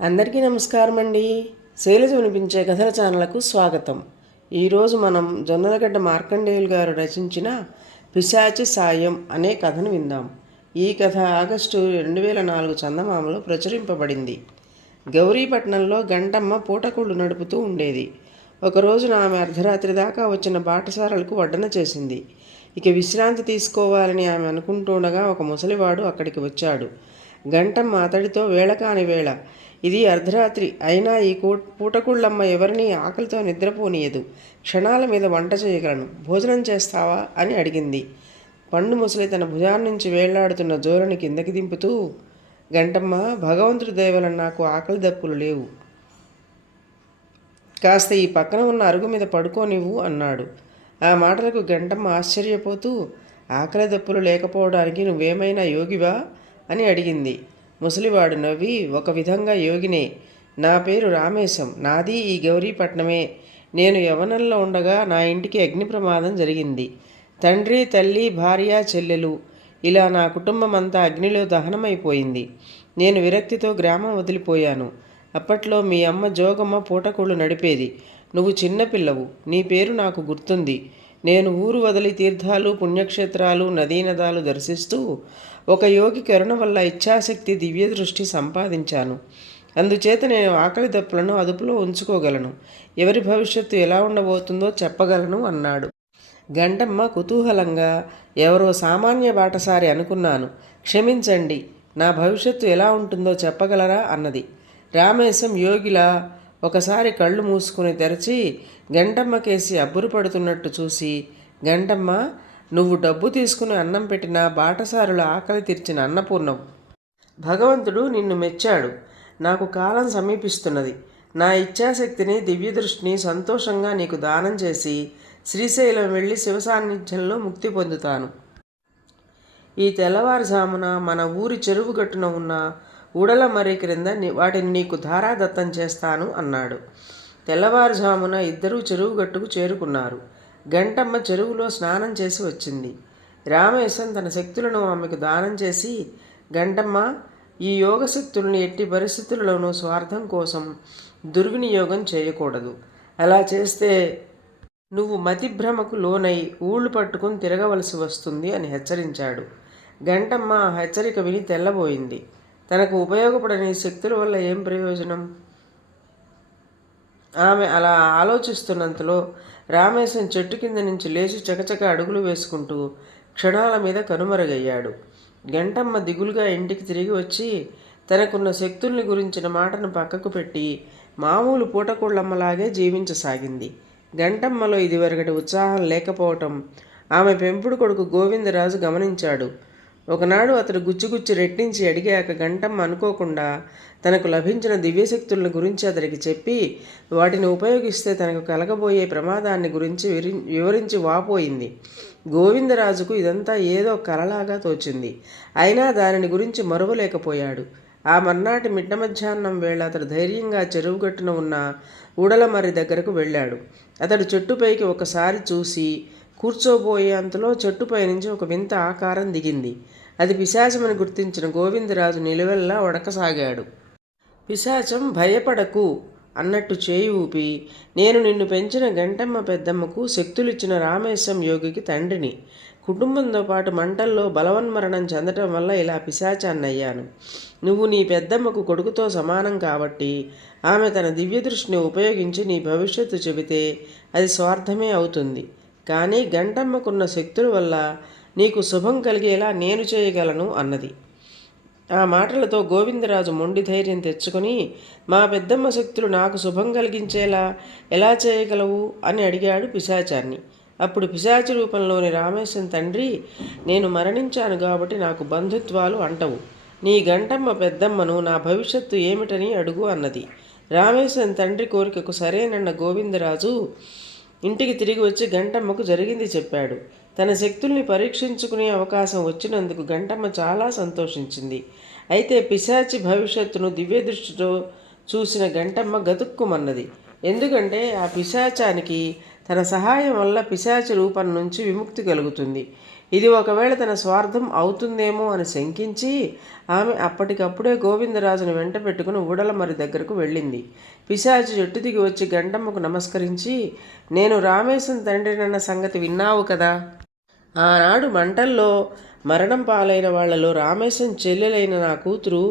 అందరికీ నమస్కారం అండి. శైలజ వినిపించే కథల ఛానల్కు స్వాగతం. ఈరోజు మనం జొన్నలగడ్డ మార్కండేయులు గారు రచించిన పిశాచి సాయం అనే కథను విందాం. ఈ కథ ఆగస్టు 2004 చందమామలో ప్రచురింపబడింది. గౌరీపట్నంలో గంటమ్మ పూటకూళ్ళు నడుపుతూ ఉండేది. ఒకరోజున ఆమె అర్ధరాత్రి దాకా వచ్చిన బాటసారులకు వడ్డన చేసింది. ఇక విశ్రాంతి తీసుకోవాలని ఆమె అనుకుంటుండగా ఒక ముసలివాడు అక్కడికి వచ్చాడు. గంటమ్మ అతడితో వేళ కాని వేళ, ఇది అర్ధరాత్రి అయినా ఈ పూటకుళ్ళమ్మ ఎవరిని ఆకలితో నిద్రపోనీయదు. క్షణాల మీద వంట చేయగలను, భోజనం చేస్తావా అని అడిగింది. పండు ముసలి తన భుజాన్నించి వేళ్లాడుతున్న జోలని కిందకి దింపుతూ, గంటమ్మ, భగవంతుడి దయవలన నాకు ఆకలి దప్పులు లేవు. కాస్త ఈ పక్కన ఉన్న అరుగు మీద పడుకోనివ్వు అన్నాడు. ఆ మాటలకు గంటమ్మ ఆశ్చర్యపోతూ, ఆకలి దప్పులు లేకపోవడానికి నువ్వేమైనా యోగివా అని అడిగింది. ముసలివాడు నవ్వి, ఒక విధంగా యోగినే. నా పేరు రామేశం, నాది ఈ గౌరీపట్నమే. నేను యవ్వనంలో ఉండగా నా ఇంటికి అగ్ని ప్రమాదం జరిగింది. తండ్రి, తల్లి, భార్య, చెల్లెలు ఇలా నా కుటుంబం అంతా అగ్నిలో దహనమైపోయింది. నేను విరక్తితో గ్రామం వదిలిపోయాను. అప్పట్లో మీ అమ్మ జోగమ్మ పూటకూళ్ళు నడిపేది. నువ్వు చిన్నపిల్లవు, నీ పేరు నాకు గుర్తుంది. నేను ఊరు వదిలి తీర్థాలు, పుణ్యక్షేత్రాలు, నదీనదాలు దర్శిస్తూ ఒక యోగి కరుణ వల్ల ఇచ్ఛాశక్తి, దివ్య దృష్టి సంపాదించాను. అందుచేత నేను ఆకలి దప్పులను అదుపులో ఉంచుకోగలను. ఎవరి భవిష్యత్తు ఎలా ఉండబోతుందో చెప్పగలను అన్నాడు. గంటమ్మ కుతూహలంగా, ఎవరో సామాన్య బాటసారి అనుకున్నాను. క్షమించండి, నా భవిష్యత్తు ఎలా ఉంటుందో చెప్పగలరా అన్నది. రామేశం యోగిలా ఒకసారి కళ్ళు మూసుకుని తెరచి గంటమ్మ కేసి అబ్బురుపడుతున్నట్టు చూసి, గంటమ్మ, నువ్వు డబ్బు తీసుకుని అన్నం పెట్టిన బాటసారుల ఆకలి తీర్చిన అన్నపూర్ణవు. భగవంతుడు నిన్ను మెచ్చాడు. నాకు కాలం సమీపిస్తున్నది. నా ఇచ్ఛాశక్తిని, దివ్యదృష్టిని సంతోషంగా నీకు దానం చేసి శ్రీశైలం వెళ్ళి శివ సాన్నిధ్యంలో ముక్తి పొందుతాను. ఈ తెల్లవారుజామున మన ఊరి చెరువు గట్టున ఉన్న ఉడల మర్రి క్రింద వాటిని నీకు ధారాదత్తం చేస్తాను అన్నాడు. తెల్లవారుజామున ఇద్దరూ చెరువు గట్టుకు చేరుకున్నారు. గంటమ్మ చెరువులో స్నానం చేసి వచ్చింది. రామేశం తన శక్తులను ఆమెకు దానం చేసి, గంటమ్మ, ఈ యోగ శక్తుల్ని ఎట్టి పరిస్థితుల్లోనూ స్వార్థం కోసం దుర్వినియోగం చేయకూడదు. అలా చేస్తే నువ్వు మతిభ్రమకు లోనై ఊళ్ళు పట్టుకుని తిరగవలసి వస్తుంది అని హెచ్చరించాడు. గంటమ్మ ఆ హెచ్చరిక విని తెల్లబోయింది. తనకు ఉపయోగపడని శక్తుల వల్ల ఏం ప్రయోజనం? ఆమె అలా ఆలోచిస్తున్నంతలో రామేశం చెట్టు కింద నుంచి లేచి చకచక అడుగులు వేసుకుంటూ క్షణాల మీద కనుమరుగయ్యాడు. గంటమ్మ దిగులుగా ఇంటికి తిరిగి వచ్చి తనకున్న శక్తుల్ని గురించిన మాటను పక్కకు పెట్టి మామూలు పూటకూళ్ళమ్మలాగే జీవించసాగింది. గంటమ్మలో ఇదివరకటి ఉత్సాహం లేకపోవటం ఆమె పెంపుడు కొడుకు గోవిందరాజు గమనించాడు. ఒకనాడు అతడు గుచ్చిగుచ్చి రెట్టించి అడిగాక గంటమ్మ అనుకోకుండా తనకు లభించిన దివ్యశక్తుల గురించి అతడికి చెప్పి వాటిని ఉపయోగిస్తే తనకు కలగబోయే ప్రమాదాన్ని గురించి వివరించి వాపోయింది. గోవిందరాజుకు ఇదంతా ఏదో కలలాగా తోచింది. అయినా దానిని గురించి మరువలేకపోయాడు. ఆ మర్నాటి మిట్ట మధ్యాహ్నం వేళ అతడు ధైర్యంగా చెరువుగట్టున ఉన్న ఊడలమర్రి దగ్గరకు వెళ్ళాడు. అతడు చెట్టుపైకి ఒకసారి చూసి కూర్చోబోయే అంతలో చెట్టుపై నుంచి ఒక వింత ఆకారం దిగింది. అది పిశాచమని గుర్తించిన గోవిందరాజు నిలువెల్లా వడకసాగాడు. పిశాచం భయపడకు అన్నట్టు చేయి ఊపి, నేను నిన్ను పెంచిన గంటమ్మ పెద్దమ్మకు శక్తులిచ్చిన రామేశం యోగికి తండ్రిని. కుటుంబంతో పాటు మంటల్లో బలవన్మరణం చెందటం వల్ల ఇలా పిశాచాన్నయ్యాను. నువ్వు నీ పెద్దమ్మకు కొడుకుతో సమానం కాబట్టి ఆమె తన దివ్యదృష్టిని ఉపయోగించి నీ భవిష్యత్తు చెబితే అది స్వార్థమే అవుతుంది. కానీ గంటమ్మకున్న శక్తుల వల్ల నీకు శుభం కలిగేలా నేను చేయగలను అన్నది. ఆ మాటలతో గోవిందరాజు మొండి ధైర్యం తెచ్చుకొని, మా పెద్దమ్మ శక్తులు నాకు శుభం కలిగించేలా ఎలా చేయగలవు అని అడిగాడు పిశాచాన్ని. అప్పుడు పిశాచి రూపంలోని రామేశం తండ్రి, నేను మరణించాను కాబట్టి నాకు బంధుత్వాలు అంటవు. నీ గంటమ్మ పెద్దమ్మను నా భవిష్యత్తు ఏమిటని అడుగు అన్నది. రామేశం తండ్రి కోరికకు సరేనన్న గోవిందరాజు ఇంటికి తిరిగి వచ్చి గంటమ్మకు జరిగింది చెప్పాడు. తన శక్తుల్ని పరీక్షించుకునే అవకాశం వచ్చినందుకు గంటమ్మ చాలా సంతోషించింది. అయితే పిశాచి భవిష్యత్తును దివ్యదృష్టితో చూసిన గంటమ్మ గతుక్కుమన్నది. ఎందుకంటే ఆ పిశాచానికి తన సహాయం వల్ల పిశాచి రూపం నుంచి విముక్తి కలుగుతుంది. ఇది ఒకవేళ తన స్వార్థం అవుతుందేమో అని శంకించి ఆమె అప్పటికప్పుడే గోవిందరాజును వెంట పెట్టుకుని ఊడలమర్రి దగ్గరకు వెళ్ళింది. పిశాచి చెట్టు దిగి వచ్చి గంటమ్మకు నమస్కరించి, నేను రామేశం తండ్రినన్న సంగతి విన్నావు కదా. ఆనాడు మంటల్లో మరణం పాలైన వాళ్లలో రామేశం చెల్లెలైన నా కూతురు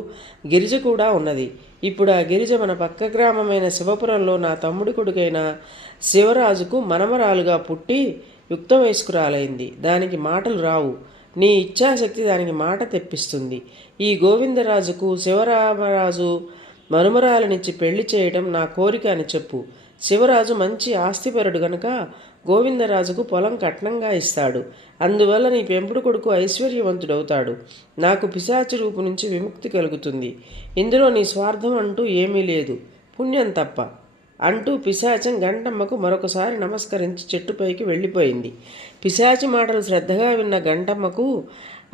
గిరిజ కూడా ఉన్నది. ఇప్పుడు ఆ గిరిజ మన పక్క గ్రామమైన శివపురంలో నా తమ్ముడి కొడుకైన శివరాజుకు మనమరాలుగా పుట్టి యుక్త వయస్కురాలైంది. దానికి మాటలు రావు. నీ ఇచ్ఛాశక్తి దానికి మాట తెప్పిస్తుంది. ఈ గోవిందరాజుకు శివరామరాజు మనుమరాలనిచ్చి పెళ్లి చేయడం నా కోరిక అని చెప్పు. శివరాజు మంచి ఆస్తిపరుడు గనుక గోవిందరాజుకు పొలం కట్నంగా ఇస్తాడు. అందువల్ల నీ పెంపుడు కొడుకు ఐశ్వర్యవంతుడవుతాడు. నాకు పిశాచి రూపు నుంచి విముక్తి కలుగుతుంది. ఇందులో నీ స్వార్థం అంటూ ఏమీ లేదు, పుణ్యం తప్ప అంటూ పిశాచం గంటమ్మకు మరొకసారి నమస్కరించి చెట్టుపైకి వెళ్ళిపోయింది. పిశాచి మాటలు శ్రద్ధగా విన్న గంటమ్మకు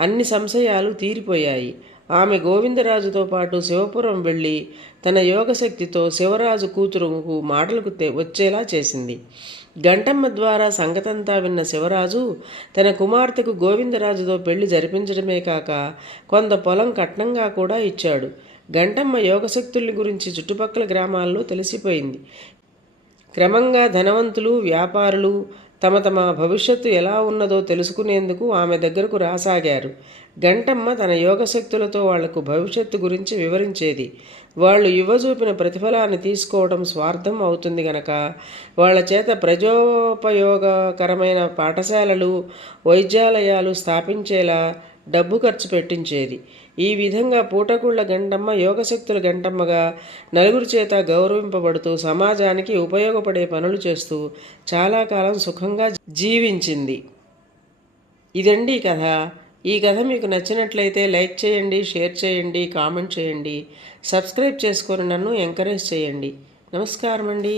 అన్ని సంశయాలు తీరిపోయాయి. ఆమె గోవిందరాజుతో పాటు శివపురం వెళ్ళి తన యోగశక్తితో శివరాజు కూతురుకు మాటలకు వచ్చేలా చేసింది. గంటమ్మ ద్వారా సంగతంతా విన్న శివరాజు తన కుమార్తెకు గోవిందరాజుతో పెళ్లి జరిపించడమే కాక కొంత పొలం కట్నంగా కూడా ఇచ్చాడు. గంటమ్మ యోగశక్తుల్ని గురించి చుట్టుపక్కల గ్రామాల్లో తెలిసిపోయింది. క్రమంగా ధనవంతులు, వ్యాపారులు తమ తమ భవిష్యత్తు ఎలా ఉన్నదో తెలుసుకునేందుకు ఆమె దగ్గరకు రాసాగారు. గంటమ్మ తన యోగశక్తులతో వాళ్లకు భవిష్యత్తు గురించి వివరించేది. వాళ్ళు ఇవ్వజూపిన ప్రతిఫలాన్ని తీసుకోవడం స్వార్థం అవుతుంది గనక వాళ్ళ చేత ప్రజోపయోగకరమైన పాఠశాలలు, వైద్యాలయాలు స్థాపించేలా డబ్బు ఖర్చు పెట్టించేది. ఈ విధంగా పూటకుళ్ళ గంటమ్మ యోగశక్తుల గంటమ్మగా నలుగురి చేత గౌరవింపబడుతూ సమాజానికి ఉపయోగపడే పనులు చేస్తూ చాలా కాలం సుఖంగా జీవించింది. ఇదండి కథ. ఈ కథ మీకు నచ్చినట్లయితే లైక్ చేయండి, షేర్ చేయండి, కామెంట్ చేయండి, సబ్స్క్రైబ్ చేసుకొని నన్ను ఎంకరేజ్ చేయండి. నమస్కారం అండి.